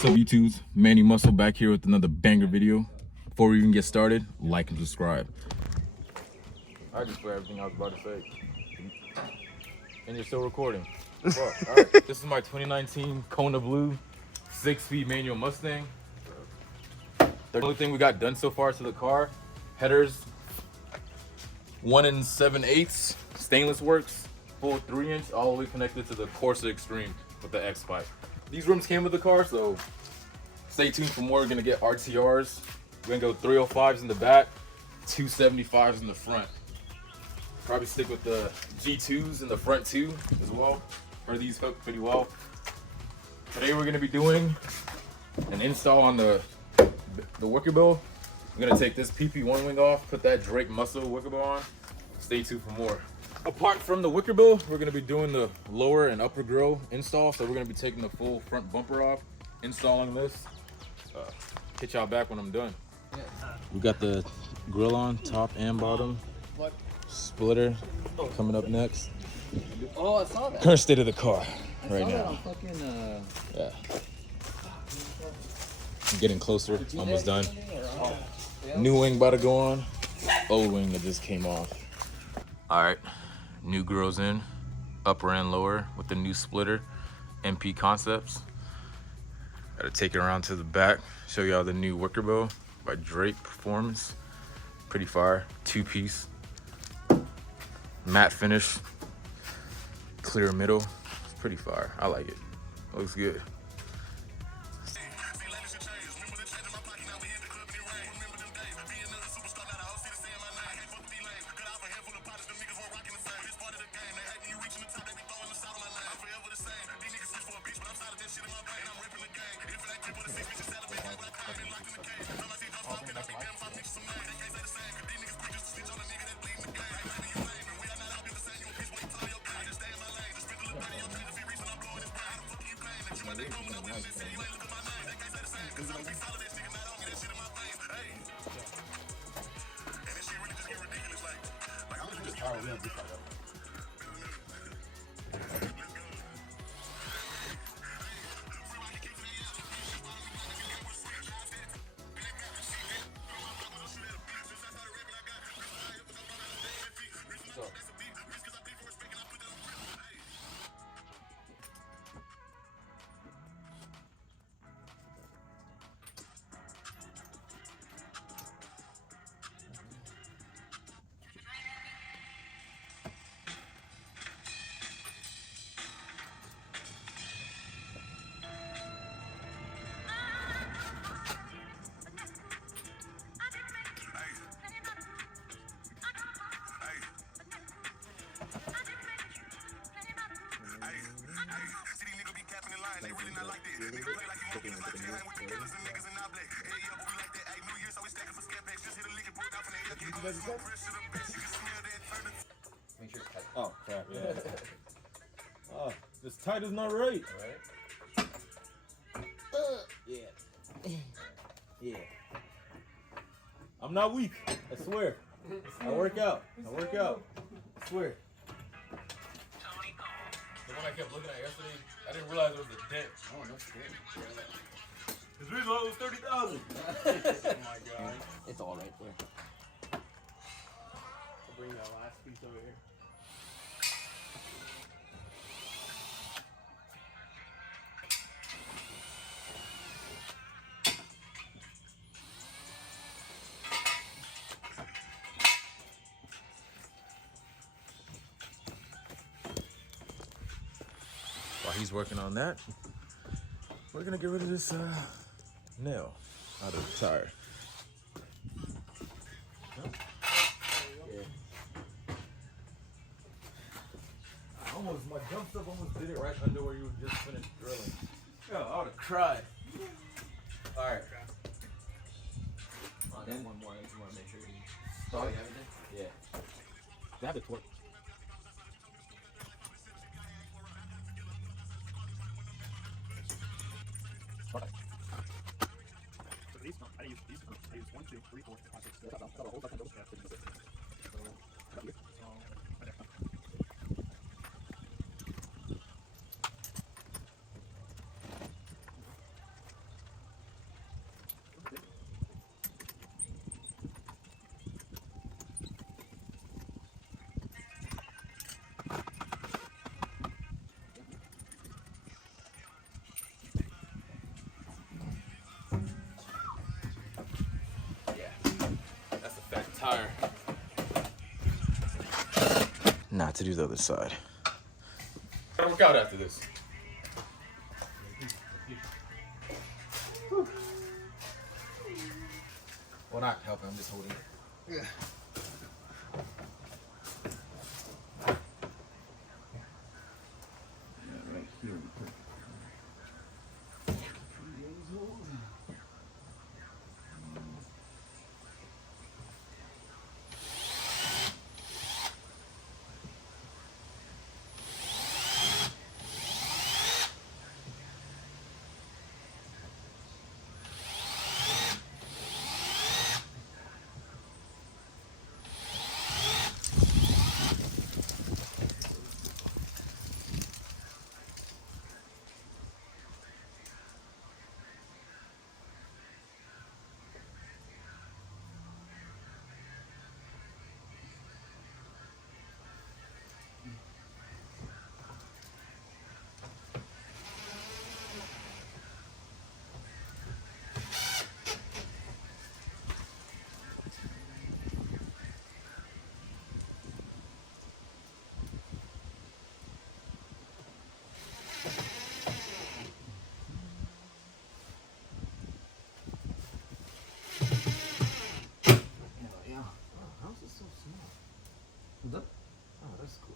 What's up YouTubes, Manny Muscle back here with another banger video. Before we even get started, like and subscribe. I just forgot everything I was about to say. And you're still recording. Well, all right. This is my 2019 Kona Blue 6-speed manual Mustang. The only thing we got done so far to the car, headers 1 7/8 stainless works, full 3-inch, all the way connected to the Corsa Extreme with the X pipe. These rims came with the car, so stay tuned for more. We're gonna get RTRs. We're gonna go 305s in the back, 275s in the front. Probably stick with the G2s in the front too as well. For these hook pretty well. Today we're gonna be doing an install on the wicker bill. I'm gonna take this PP1 wing off, put that Drake Muscle wicker bill on. Stay tuned for more. Apart from the wicker bill, we're gonna be doing the lower and upper grille install. So we're gonna be taking the full front bumper off, installing this. Hit y'all back when I'm done. We got the grill on, top and bottom. Splitter coming up next. Oh, I saw that. Current state of the car right now. On fucking, Yeah. I'm getting closer, almost done. New wing about to go on. Old wing that just came off. All right, new grills in, upper and lower with the new splitter, MP Concepts. Gotta take it around to the back, show y'all the new wicker bill by Drake Performance. Pretty fire, 2-piece. Matte finish, clear middle. It's pretty fire, I like it. Looks good. Oh crap, yeah. Oh, this tight is not right. yeah. Yeah. I'm not weak, I swear. I work out. I swear. The one I kept looking at yesterday, I didn't realize there was a dent. Oh, no shit. His reason was 30,000. Oh my god. It's all right there. I'll bring that last piece over here. While he's working on that, we're gonna get rid of this nail out of the tire. My jump stuff almost did it right under where you just finished drilling. Yo, I would have cried. All right. Oh, then one more. I just want to make sure you start everything. Yeah. They have the torque. So these, I use 1, 2, 3, 4, 5, 6, 7, 8, 9, 10, 11, 12, 13, 14. to do the other side. Gotta work out after this. Well, not helping, I'm just holding it. Yeah. Right here.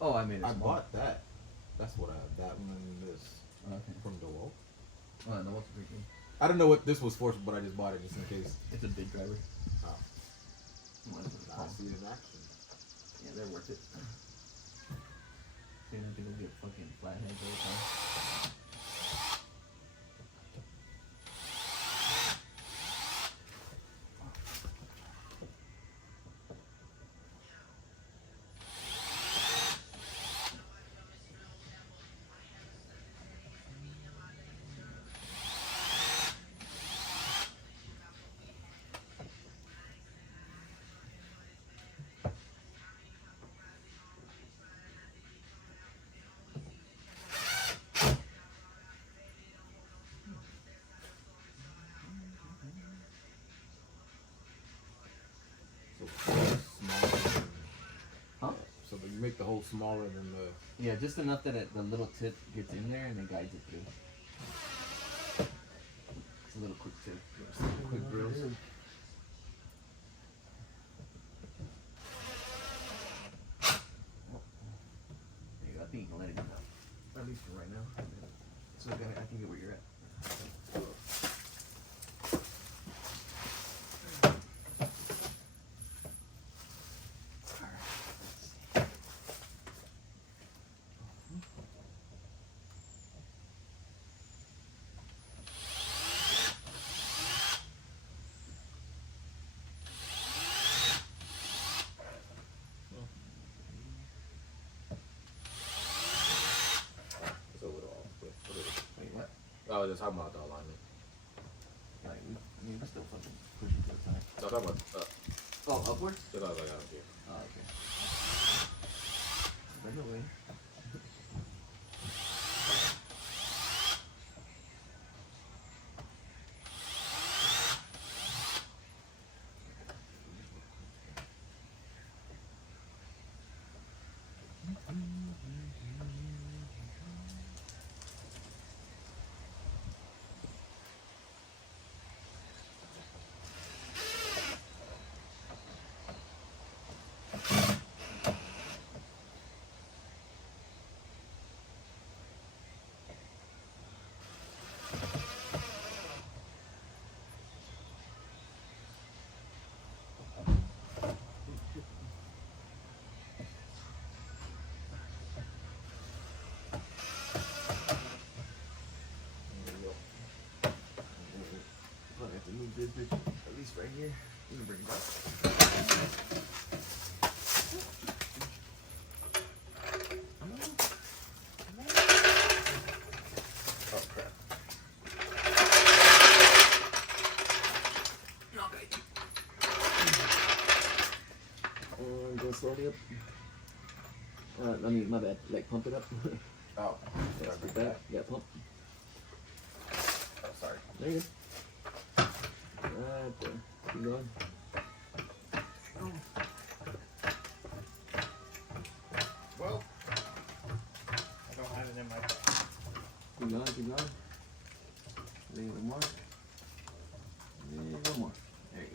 Oh, I made it. I bought that. That's what I have. That one and this. Okay. From DeWalt. Oh, no, what's freaking? I don't know what this was for, but I just bought it just in case. It's a big driver. Oh. I see it in action. Yeah, they're worth it. See, I think we'll get fucking flatheads all the time. So you make the hole smaller than the... Yeah, just enough that the little tip gets in there and it guides it through. It's a little quick tip. Quick drills. There you go. I think you can let it go. At least for right now. So I can get where you're at. Oh, just talking about the alignment. Like, we still fucking pushing to the side. So I'm talking about Oh, upwards? Just I was like, I don't care. Oh, okay. Bend away. Move this bitch at least right here. You can bring it up. Oh crap. Okay. Go slowly up. I mean, my bad. Like pump it up. Oh, That's the back. Yeah, pump. Oh, sorry. There you go. Right there. Keep going. Well, Keep going, keep going. Leave one more. And one more. There you go.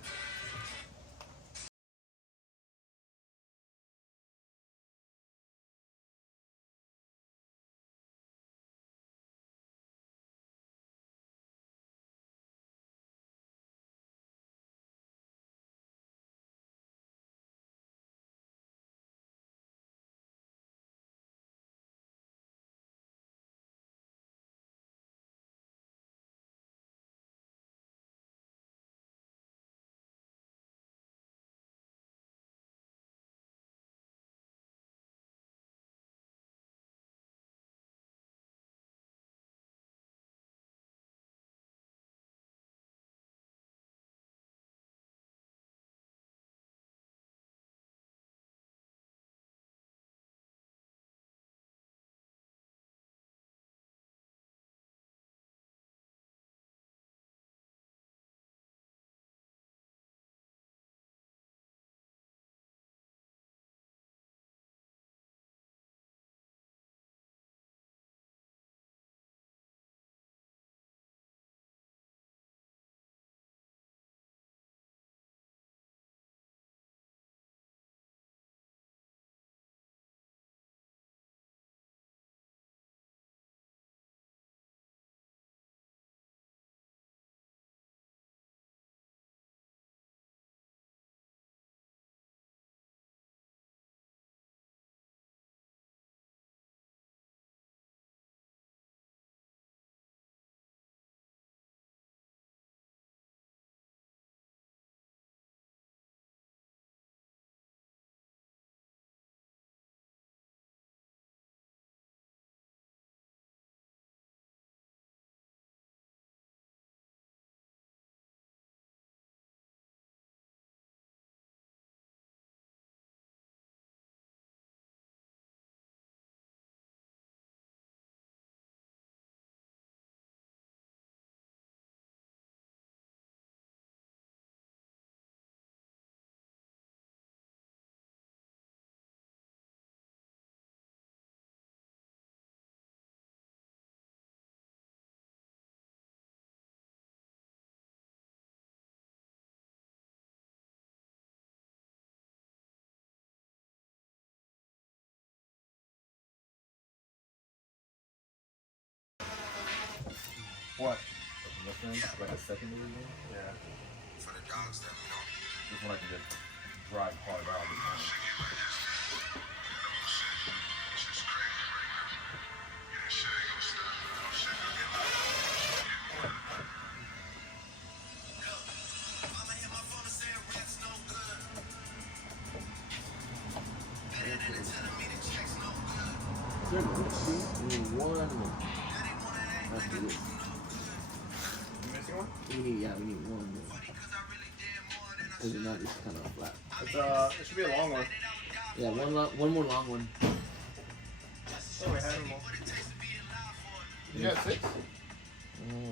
What? Mustang, like a secondary one. Yeah. For the dog stuff, you know? This one I can just drive hard out of the time. Shit's crazy right now. Yeah, shit ain't gonna stop. No shit gonna get Mama hit my phone and said rent's no good. Better than it telling me the check's no good. There we go. We need one more. Now they wanna act That's like I good. do no good. You missing one? We need one more. Funny cause I really did more than I Because the nut is kind of flat. It's it should be a long one. Yeah, one more long one. Oh, we had them all. You got 6?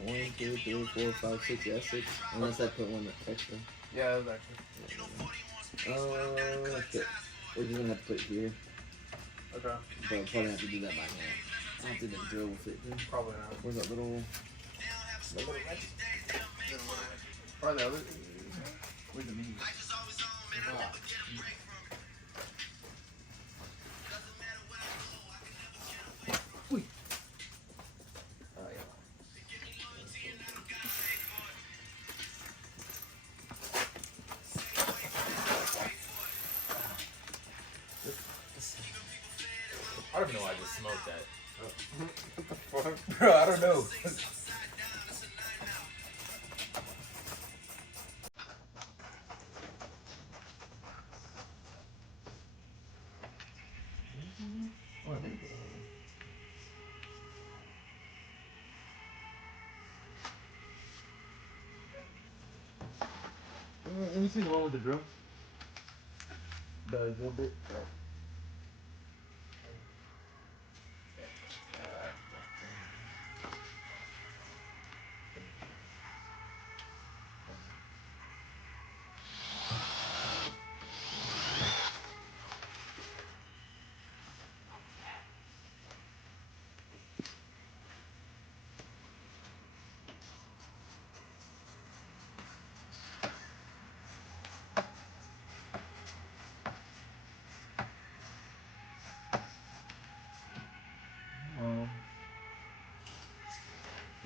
1, 2, 3, 4, 5, 6. Yeah, 6. Unless I put one extra. Yeah, that's actually. That's it. We're just gonna have to put it here. Okay. But I'll probably have to do that by hand. I have to then drill with it. Too. Probably not. Where's that little? Probably the other. Where's the meat? Oh, yeah. I don't even know why I just smoked that. Bro, I don't know. Let me see the one with the drill. The drill bit.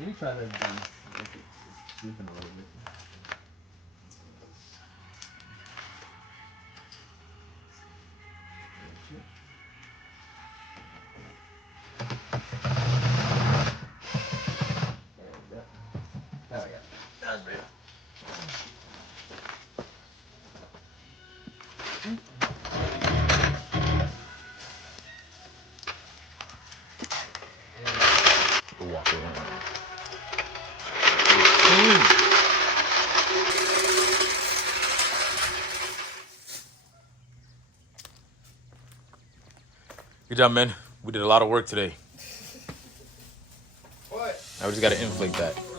Let me try that again. It's slipping a little bit. Walk around. Good job, man. We did a lot of work today. What? Now we just gotta inflate that.